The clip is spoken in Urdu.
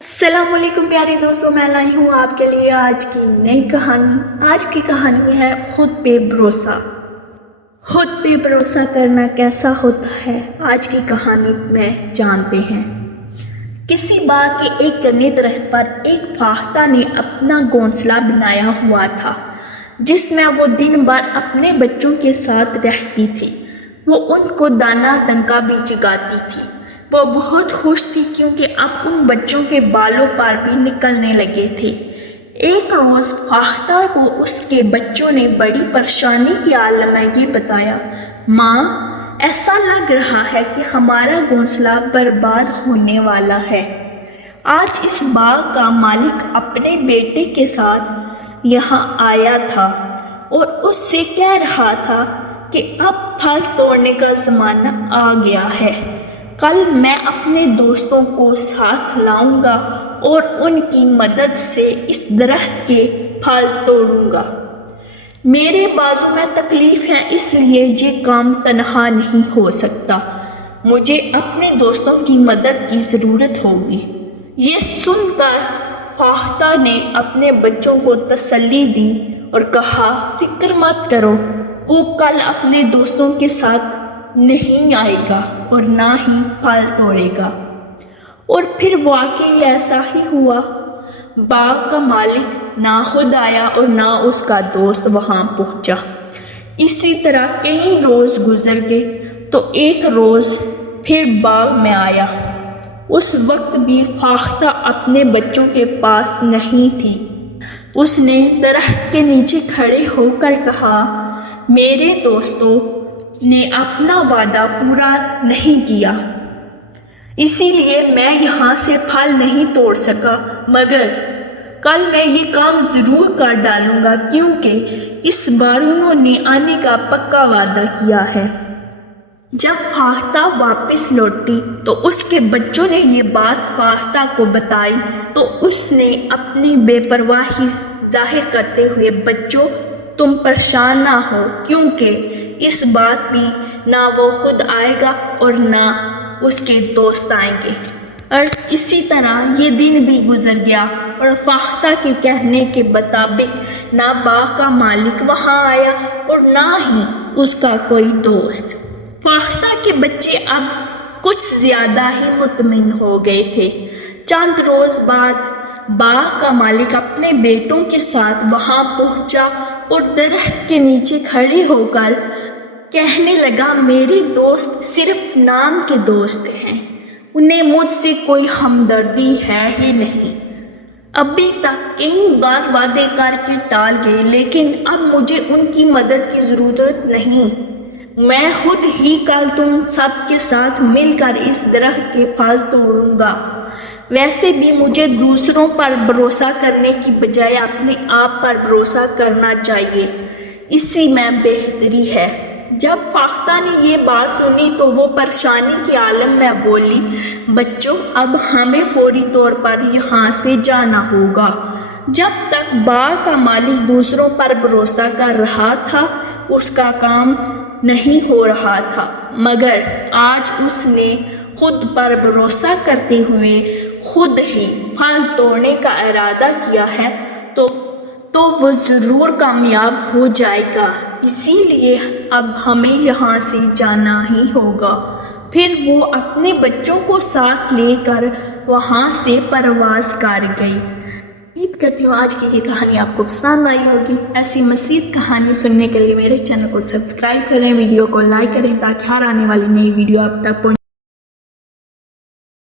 السلام علیکم پیارے دوستوں، میں لائی ہوں آپ کے لیے آج کی نئی کہانی۔ آج کی کہانی ہے خود پہ بھروسہ۔ خود پہ بھروسہ کرنا کیسا ہوتا ہے، آج کی کہانی میں جانتے ہیں۔ کسی باغ کے ایک گھنے درخت پر ایک فاختہ نے اپنا گھونسلہ بنایا ہوا تھا، جس میں وہ دن بھر اپنے بچوں کے ساتھ رہتی تھی۔ وہ ان کو دانا دنکا بھی چگاتی تھی۔ وہ بہت خوش تھی کیونکہ اب ان بچوں کے بالوں پر بھی نکلنے لگے تھے۔ ایک روز فاختہ کو اس کے بچوں نے بڑی پریشانی کے عالم میں یہ بتایا، ماں، ایسا لگ رہا ہے کہ ہمارا گھونسلہ برباد ہونے والا ہے۔ آج اس باغ کا مالک اپنے بیٹے کے ساتھ یہاں آیا تھا اور اس سے کہہ رہا تھا کہ اب پھل توڑنے کا زمانہ آ گیا ہے۔ کل میں اپنے دوستوں کو ساتھ لاؤں گا اور ان کی مدد سے اس درخت کے پھل توڑوں گا۔ میرے بازو میں تکلیف ہے، اس لیے یہ کام تنہا نہیں ہو سکتا۔ مجھے اپنے دوستوں کی مدد کی ضرورت ہوگی۔ یہ سن کر فاختہ نے اپنے بچوں کو تسلی دی اور کہا، فکر مت کرو، وہ کل اپنے دوستوں کے ساتھ نہیں آئے گا اور نہ ہی پھل توڑے گا۔ اور پھر واقعی ایسا ہی ہوا۔ باغ کا مالک نہ خود آیا اور نہ اس کا دوست وہاں پہنچا۔ اسی طرح کئی روز گزر گئے تو ایک روز پھر باغ میں آیا۔ اس وقت بھی فاختہ اپنے بچوں کے پاس نہیں تھی۔ اس نے درخت کے نیچے کھڑے ہو کر کہا، میرے دوستوں نے اپنا وعدہ پورا نہیں کیا، اسی لیے میں یہاں سے پھل نہیں توڑ سکا، مگر کل میں یہ کام ضرور کر ڈالوں گا کیونکہ اس بار انہوں نے آنے کا پکا وعدہ کیا ہے۔ جب فاختہ واپس لوٹی تو اس کے بچوں نے یہ بات فاختہ کو بتائی تو اس نے اپنی بے پرواہی ظاہر کرتے ہوئے، بچوں، تم پریشان نہ ہو کیونکہ اس بات بھی نہ وہ خود آئے گا اور نہ اس کے دوست آئیں گے۔ اور اسی طرح یہ دن بھی گزر گیا اور فاختہ کے کہنے کے مطابق نہ باغ کا مالک وہاں آیا اور نہ ہی اس کا کوئی دوست۔ فاختہ کے بچے اب کچھ زیادہ ہی مطمئن ہو گئے تھے۔ چند روز بعد باغ کا مالک اپنے بیٹوں کے ساتھ وہاں پہنچا اور درخت کے نیچے کھڑے ہو کر کہنے لگا، میرے دوست صرف نام کے دوست ہیں، انہیں مجھ سے کوئی ہمدردی ہے ہی نہیں۔ ابھی تک کئی بار وعدے کر کے ٹال گئے، لیکن اب مجھے ان کی مدد کی ضرورت نہیں۔ میں خود ہی کل تم سب کے ساتھ مل کر اس درخت کے پھل توڑوں گا۔ ویسے بھی مجھے دوسروں پر بھروسہ کرنے کی بجائے اپنے آپ پر بھروسہ کرنا چاہیے، اسی میں بہتری ہے۔ جب فاختہ نے یہ بات سنی تو وہ پریشانی کے عالم میں بولی، بچوں، اب ہمیں فوری طور پر یہاں سے جانا ہوگا۔ جب تک باغ کا مالک دوسروں پر بھروسہ کر رہا تھا، اس کا کام نہیں ہو رہا تھا، مگر آج اس نے خود پر بھروسہ کرتے ہوئے خود ہی پھل توڑنے کا ارادہ کیا ہے تو وہ ضرور کامیاب ہو جائے گا۔ اسی لیے اب ہمیں یہاں سے جانا ہی ہوگا۔ پھر وہ اپنے بچوں کو ساتھ لے کر وہاں سے پرواز کر گئی۔ امید کرتی ہوں آج کی یہ کہانی آپ کو پسند آئی ہوگی۔ ایسی مزید کہانی سننے کے لیے میرے چینل کو سبسکرائب کریں، ویڈیو کو لائک کریں تاکہ ہر آنے والی نئی ویڈیو آپ تک پہنچے۔